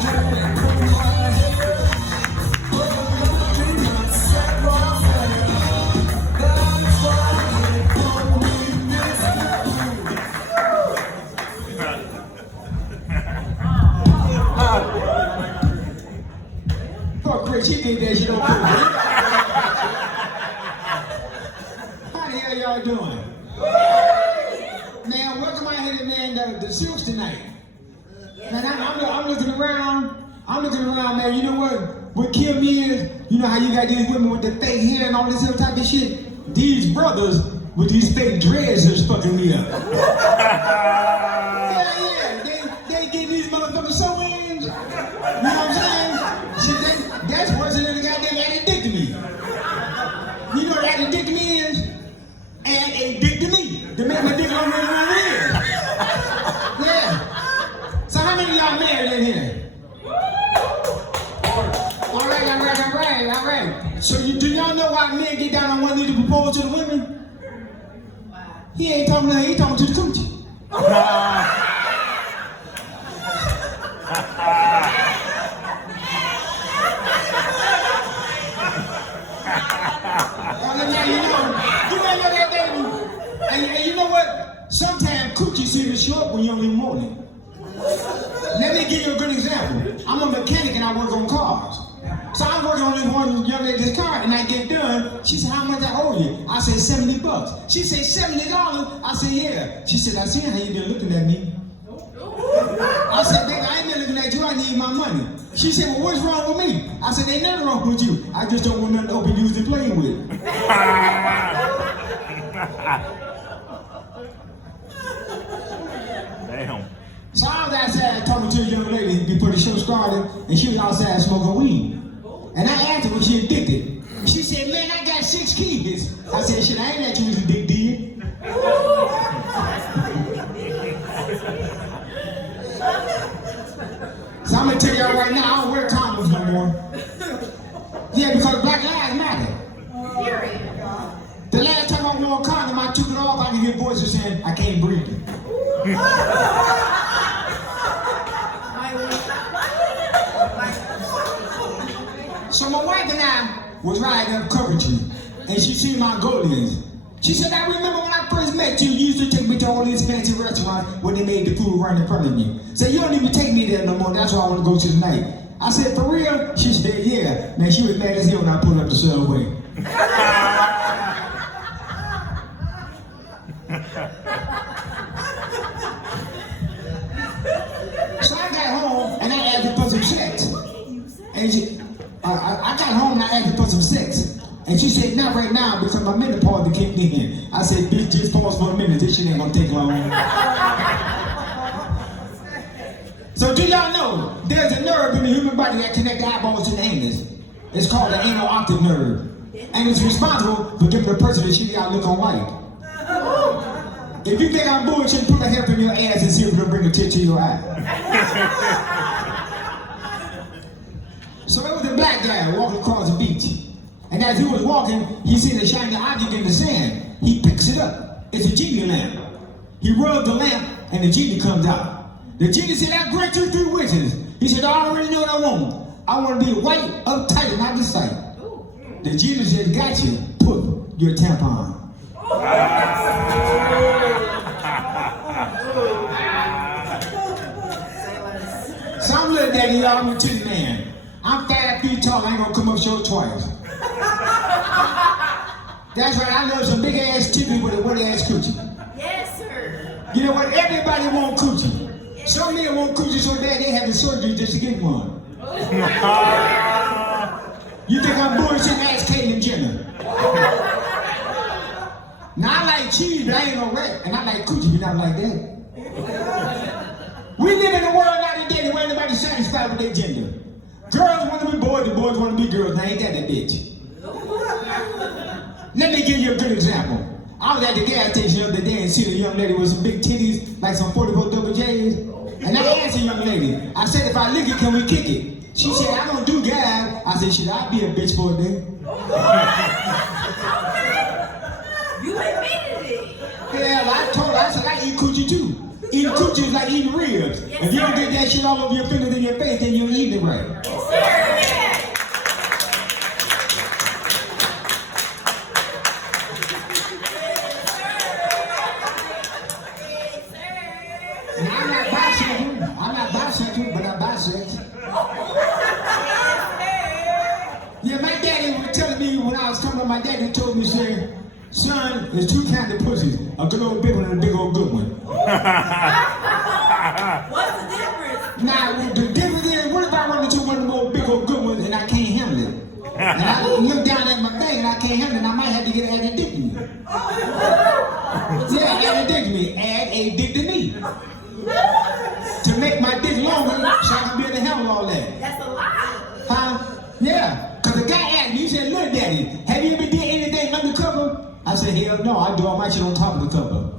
Fuck Rich, he gave that shit on purpose. How the hell y'all doing? Man, welcome out here, man, the Silks tonight. Man, I'm looking around, man. You know what Kim is? You know how you got these women with the fake hair and all this other type of shit? These brothers with these fake dreads is fucking me up. Yeah, they get these motherfuckers sew-ins. You know what I'm saying? Shit, that's worse than the goddamn addictomy. You know what addictomy is? And a dick to me. To make my dick longer than my ear. Yeah. So how many of y'all married in here? All right. So do y'all know why men get down on one knee to propose to the women? He ain't talking to her, he talking to the coochie. And you know what? Sometimes coochie seems short when you don't even want it. Let me give you a good example. I'm a mechanic and I work on cars. So I'm working on this one young lady's car and I get done. She said, how much I owe you? I said, $70. She said, $70? I said, yeah. She said, I seen how you been looking at me. I said, baby, I ain't been looking at you, I need my money. She said, well, what's wrong with me? I said, ain't nothing wrong with you. I just don't want nothing to open use to play with. Damn. So I was outside talking to a young lady before the show started, and she was outside smoking weed. And I asked her was she addicted. She said, man, I got 6 kids. I said, shit, I ain't let you was a big deal. So I'm gonna tell y'all right now, I don't wear condoms no more. Yeah, because Black Lives Matter. The last time I wore a condom, I took it off, I could hear voices saying, I can't breathe. So my wife and I was riding up Coventry, and she seen my Golians. She said, I remember when I first met you, you used to take me to all these fancy restaurants where they made the food right in front of me. Said, you don't even take me there no more, that's why I want to go to tonight. I said, for real? She said, yeah. Man, she was mad as hell when I pulled up the subway. So I got home and I asked her for some sex. And I got home and I asked her for some sex. And she said, not right now because my menopause kicked in. I said, bitch, just pause for a minute. This shit ain't gonna take long. So do y'all know there's a nerve in the human body that connects the eyeballs to the anus? It's called the anal octave nerve. And it's responsible for giving the person a shitty outlook on life. If you think I'm bullshit, put a hair in your ass and see if it'll bring a tear to your eye. So there was a black guy walking across the beach. And as he was walking, he seen a shiny object in the sand. He picks it up. It's a genie lamp. He rubs the lamp and the genie comes out. The genie said, I grant you 3 wishes. He said, I already know what I want. I want to be white, uptight, and out of sight. The genie said, got you. Put your tampon. So I'm little daddy, y'all, I'm a titty man. I'm 5 feet tall, I ain't gonna come up short twice. That's right, I love some big ass titty with a wet ass coochie. Yes, sir. You know what? Everybody want coochie. Some men want coochie so bad they have the surgery just to get one. You think I'm bullshitting? Ask Caitlyn Jenner. Now I like cheese, but I ain't no rat. And I like coochie, but not like that. We live in a world now today where everybody's satisfied with their gender. Girls want to be boys, the boys want to be girls. Now ain't that a bitch? Let me give you a good example. I was at the gas station the other day and seen a young lady with some big titties, like some 44 double J's. And I asked the young lady, I said, if I lick it, can we kick it? She said, I don't do guys. I said, should I be a bitch for a day? You admitted it. Yeah, I told her, I said, I eat coochie too. Eating coochie is like eating ribs. Yes, If you don't sir. get that shit all over your fingers and your face, then you ain't eating it right. Yes, sir. And I'm not bisexual, but I bisexual. Yeah, my daddy was telling me when I was coming up, my daddy told me, saying, son, there's two kinds of pussies, a good old big one and a big old good one. What's the difference? Now, the difference is, what if I run into one of the more big old good ones and I can't handle it? And I look down at my thing and I can't handle it, and I might have to get an addicted. Yeah, addicted. Add a dick to me. To make my dick longer so I can be able to handle all that. That's a lie. Huh? Yeah. Because the guy asked me, he said, look, daddy, have you ever did anything undercover? I said, hell no, I do all my shit on top of the cover.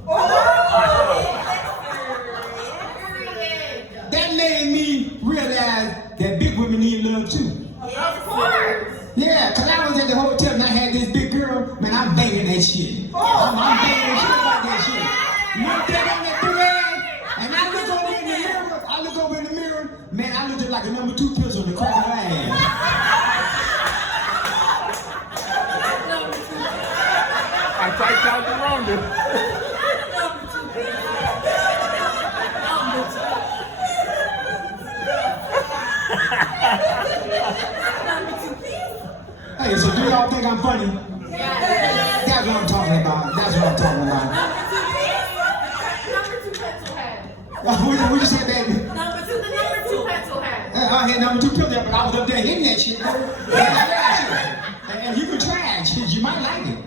That made me realize that big women need love too. Of course. Yeah, because I was at the hotel and I had this big girl, man, I'm banging that shit. I'm banging the shit about that shit. Look that on that big ass, and I look over in the mirror, man, I looked like a number 2 pistol in the crack of her ass. I typed out the wrong. Hey, so do y'all think I'm funny? That's what I'm talking about. That's what I'm talking about. Number 2 pencil hat. What you say, baby? The number 2 pencil hat. I had number 2 pills there, but I was up there hitting that shit. And you can try it. You might like it.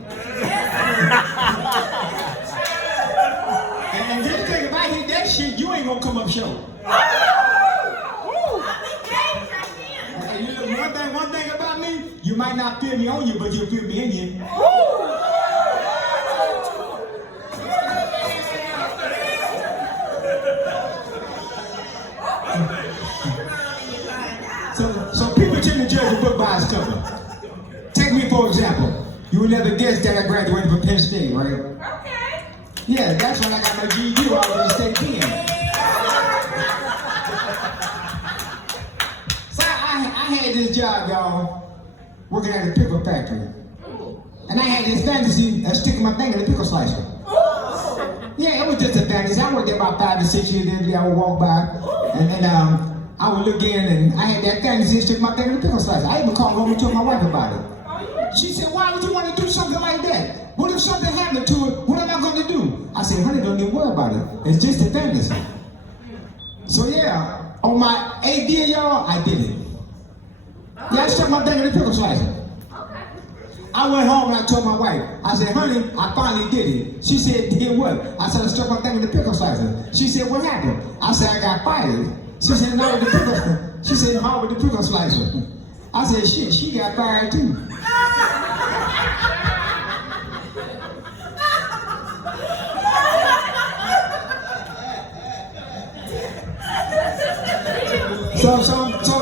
And just think, if I hit that shit, you ain't gonna come up short. Hey, you know, one thing about me, you might not feel me on you, but you'll feel me in you. So people tend to judge a book by its cover. Take me for example. You would never guess that I graduated from Penn State, right? Okay. Yeah, that's when I got my GED while I was in state pen. So I had this job, y'all, working at a pickle factory. And I had this fantasy of sticking my finger in the pickle slicer. Yeah, it was just a fantasy. I worked there about 5 to 6 years. Every day I would walk by, and then I would look in, and I had that fantasy of sticking my finger in the pickle slicer. I even called home and told my wife about it. She said, why would you want to do something like that? What if something happened to it? What am I going to do? I said, honey, don't even worry about it. It's just a fantasy. So yeah, on my 8th year, y'all, I did it. Yeah, I stuck my finger in the pickle slicer. I went home and I told my wife, I said, honey, I finally did it. She said, did what? I said, I stuck my finger in the pickle slicer. She said, what happened? I said, I got fired. She said, no, with the pickle. She said, how with the pickle slicer? I said, shit, she got fired too.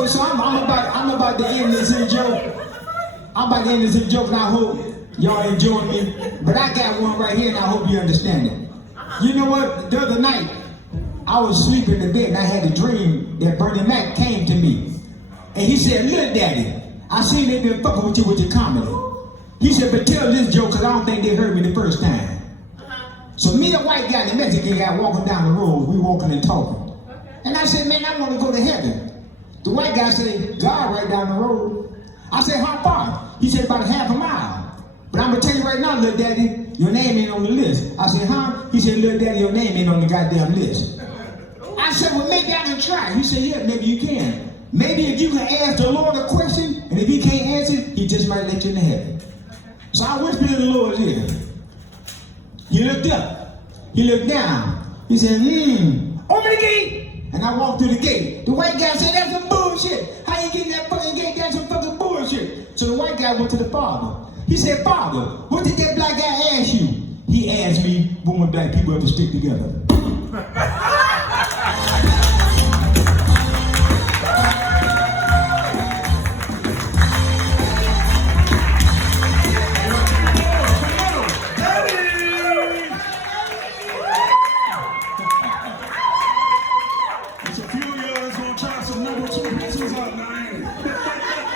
So I'm about to end this here joke. I'm about to end this here joke, and I hope y'all enjoy me. But I got one right here, and I hope you understand it. You know what? The other night, I was sleeping in bed, and I had a dream that Bernie Mac came to me. And he said, look, daddy, I seen they been fucking with you with your comedy. He said, but tell this joke, because I don't think they heard me the first time. So me, a white guy, and a Mexican guy walking down the road, we walking and talking. And I said, man, I want to go to heaven. The white guy said, God, right down the road. I said, how far? He said, about a half a mile. But I'm going to tell you right now, little daddy, your name ain't on the list. I said, huh? He said, little daddy, your name ain't on the goddamn list. I said, well, maybe I can try. He said, yeah, maybe you can. Maybe if you can ask the Lord a question, and if he can't answer, he just might let you into heaven. So I whispered in the Lord's ear. He looked up. He looked down. He said, open the gate. And I walked through the gate. The white guy said, that's some bullshit. How you get in that fucking gate? That's some fucking bullshit. So the white guy went to the father. He said, Father, what did that black guy ask you? He asked me, when black people ever stick together. What's up, man?